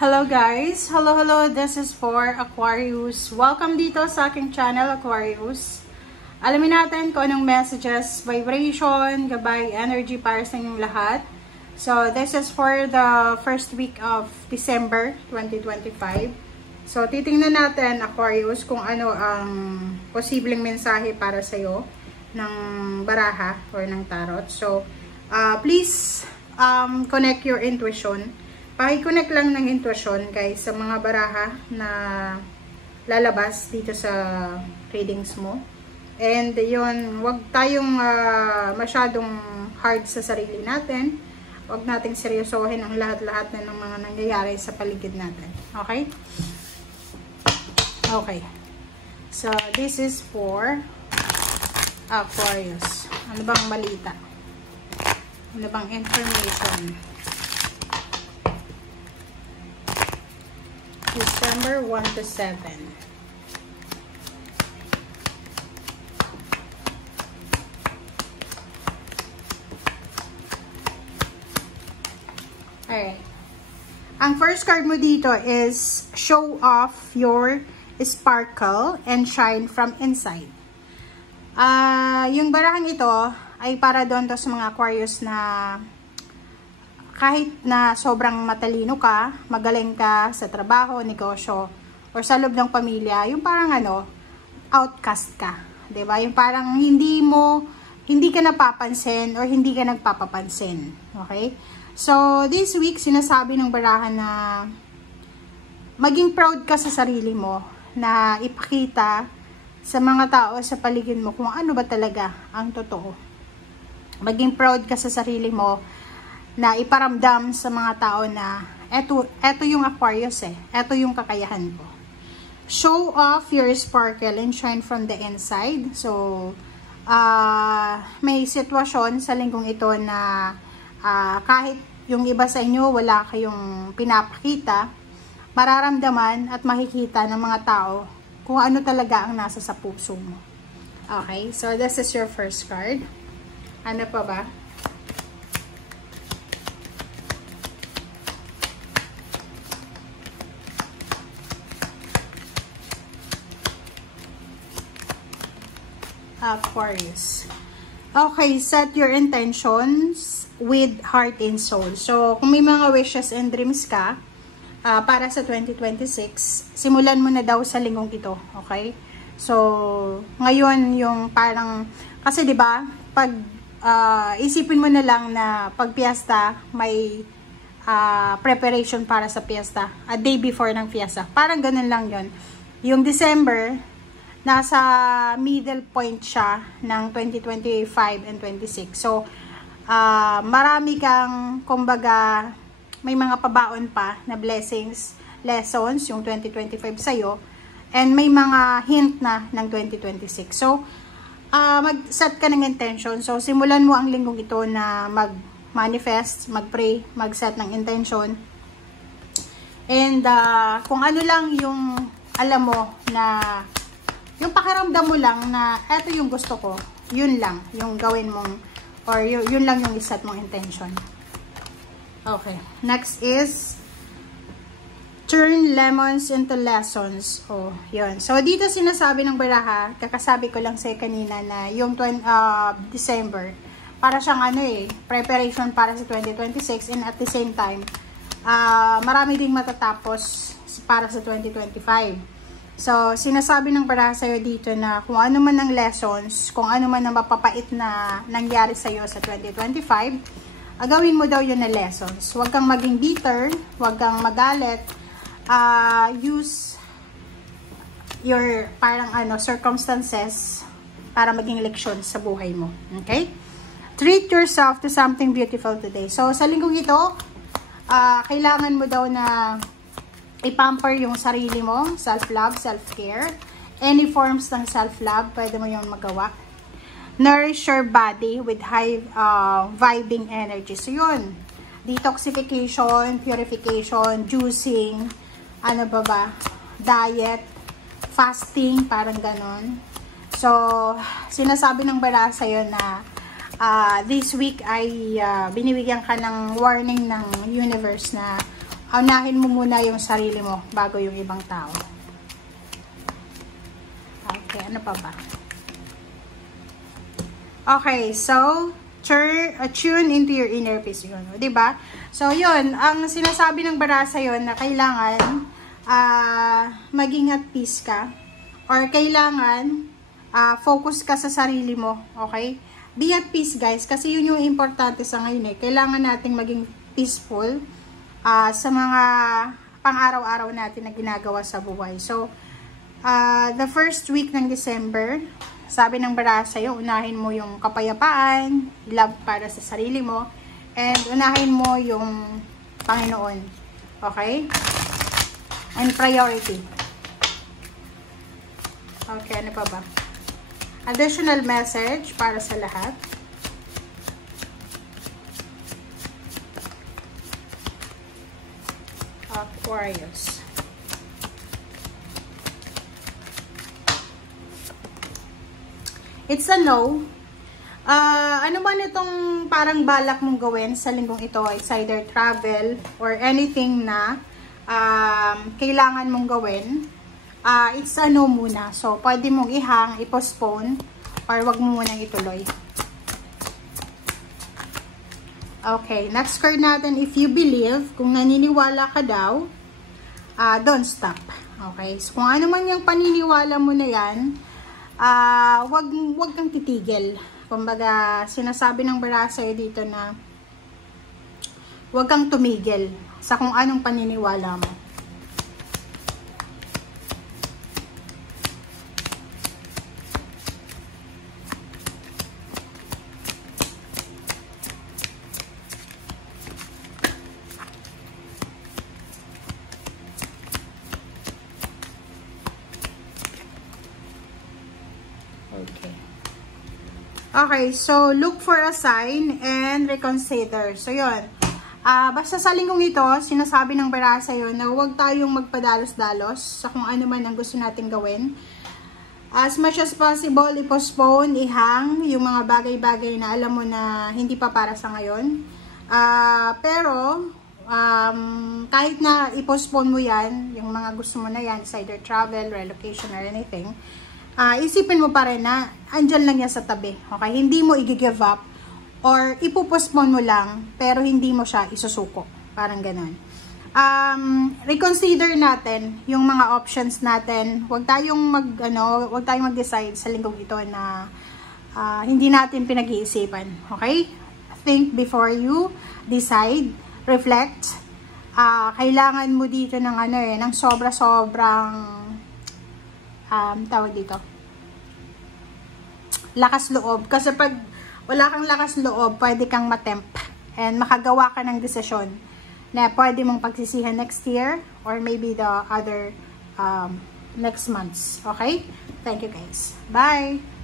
Hello guys! Hello! This is for Aquarius. Welcome dito sa aking channel, Aquarius. Alamin natin kung anong messages, vibration, gabay, energy para sa inyong lahat. So, this is for the first week of December 2025. So, titingnan natin, Aquarius, kung ano ang posibleng mensahe para sa'yo ng baraha or ng tarot. So, please connect your intuition. Paki-connect lang ng intuition guys sa mga baraha na lalabas dito sa readings mo. And yun, wag tayong masyadong hard sa sarili natin. Wag nating seryosohin ang lahat-lahat na ng mga nangyayari sa paligid natin. Okay? Okay. So, this is for Aquarius. Ano bang malita? Ano bang information? December 1 to 7. Alright. Ang first card mo dito is show off your sparkle and shine from inside. Yung barahang ito ay para doon to sa mga Aquarius na kahit na sobrang matalino ka, magaling ka sa trabaho, negosyo, or sa loob ng pamilya, yung parang outcast ka. 'Di ba? Yung parang hindi ka napapansin or hindi ka nagpapapansin. Okay? So, this week, sinasabi ng barahan na maging proud ka sa sarili mo, na ipakita sa mga tao sa paligid mo kung ano ba talaga ang totoo. Maging proud ka sa sarili mo, na iparamdam sa mga tao na eto yung Aquarius eto yung kakayahan ko. Show off your sparkle and shine from the inside. So, may sitwasyon sa linggong ito na kahit yung iba sa inyo wala kayong pinapakita, mararamdaman at makikita ng mga tao kung ano talaga ang nasa sa puso mo. Okay, so this is your first card. Ano pa ba? Aquarius. Okay, set your intentions with heart and soul. So, kung may mga wishes and dreams ka para sa 2026, simulan mo na daw sa linggong ito. Okay? So, ngayon yung parang, kasi 'di ba, pag isipin mo na lang na pag piyesta, may preparation para sa piyesta, a day before ng piyesta. Parang ganun lang yon. Yung December, nasa middle point siya ng 2025 and 26. So, marami kang, kumbaga, may mga pabaon pa na blessings, lessons, yung 2025 sa'yo, and may mga hint na ng 2026. So, mag-set ka ng intention. So, simulan mo ang linggong ito na mag-manifest, mag-pray, mag-set ng intention. And, kung ano lang yung alam mo na yung pakiramdam mo lang na eto yung gusto ko, yun lang yung gawin mong, or yun lang yung iset mong intention. Okay. Next is turn lemons into lessons. Oh, yun. So, dito sinasabi ng baraha, kakasabi ko lang sa'yo kanina na yung December, para siyang preparation para sa 2026, and at the same time, marami ding matatapos para sa 2025. So, sinasabi ng baraha sa'yo dito na kung ano man ang lessons, kung ano man ang mapapait na nangyari sa'yo sa 2025, gawin mo daw yun na lessons. Huwag kang maging bitter, huwag kang magalit, use your parang circumstances para maging leksyon sa buhay mo. Okay? Treat yourself to something beautiful today. So, sa linggong ito, kailangan mo daw na i-pamper yung sarili mo, self-love, self-care. Any forms ng self-love, pwede mo yung magawa. Nourish your body with high vibing energy. So, yun. Detoxification, purification, juicing, ano ba? Diet, fasting, parang ganon. So, sinasabi ng baraha sa'yo na this week ay binibigyan ka ng warning ng universe na unahin mo muna yung sarili mo bago yung ibang tao. Okay, ano pa ba? Okay, so tune into your inner peace yun, 'di ba? So yun, ang sinasabi ng Barasa yun na kailangan maging at peace ka, or kailangan focus ka sa sarili mo, okay? Be at peace, guys, kasi yun yung importante sa ngayon eh. Kailangan nating maging peaceful sa mga pang-araw-araw natin na ginagawa sa buhay. So the first week ng December, sabi ng Barasa yung unahin mo yung kapayapaan, love para sa sarili mo, and unahin mo yung Panginoon. Okay? And priority. Okay, ano pa ba? Additional message para sa lahat. Aquarius. It's a no. Ano man itong parang balak mong gawin sa linggong ito? It's either travel or anything na kailangan mong gawin. It's a no muna. So, pwede mong ihang, i-postpone, or wag mo munang ituloy. Okay, next card natin, if you believe, kung naniniwala ka daw, don't stop. Okay, so kung ano man yung paniniwala mo na yan, wag kang titigil. Kumbaga, sinasabi ng Barasa dito na wag kang tumigil sa kung anong paniniwala mo. Okay, so look for a sign and reconsider. So yun, basta sa linggong ito, sinasabi ng Barasa yun na huwag tayong magpadalos-dalos sa kung ano man ang gusto nating gawin. As much as possible, i-postpone, ihang yung mga bagay-bagay na alam mo na hindi pa para sa ngayon. Pero, kahit na i-postpone mo yan, yung mga gusto mo na yan, either travel, relocation, or anything, isipin mo pa rin na andyan lang yan sa tabi. Okay? Hindi mo i-give up or ipopostpone mo lang pero hindi mo siya isusuko. Parang ganun. Reconsider natin yung mga options natin. Huwag tayong mag-decide sa linggong ito na hindi natin pinag-iisipan. Okay? Think before you decide. Reflect. Kailangan mo dito ng ng sobra-sobrang tawag dito, lakas loob. Kasi pag wala kang lakas loob, pwede kang matempt and makagawa ka ng desisyon na pwede mong pagsisihan next year or maybe the other next months. Okay? Thank you guys. Bye!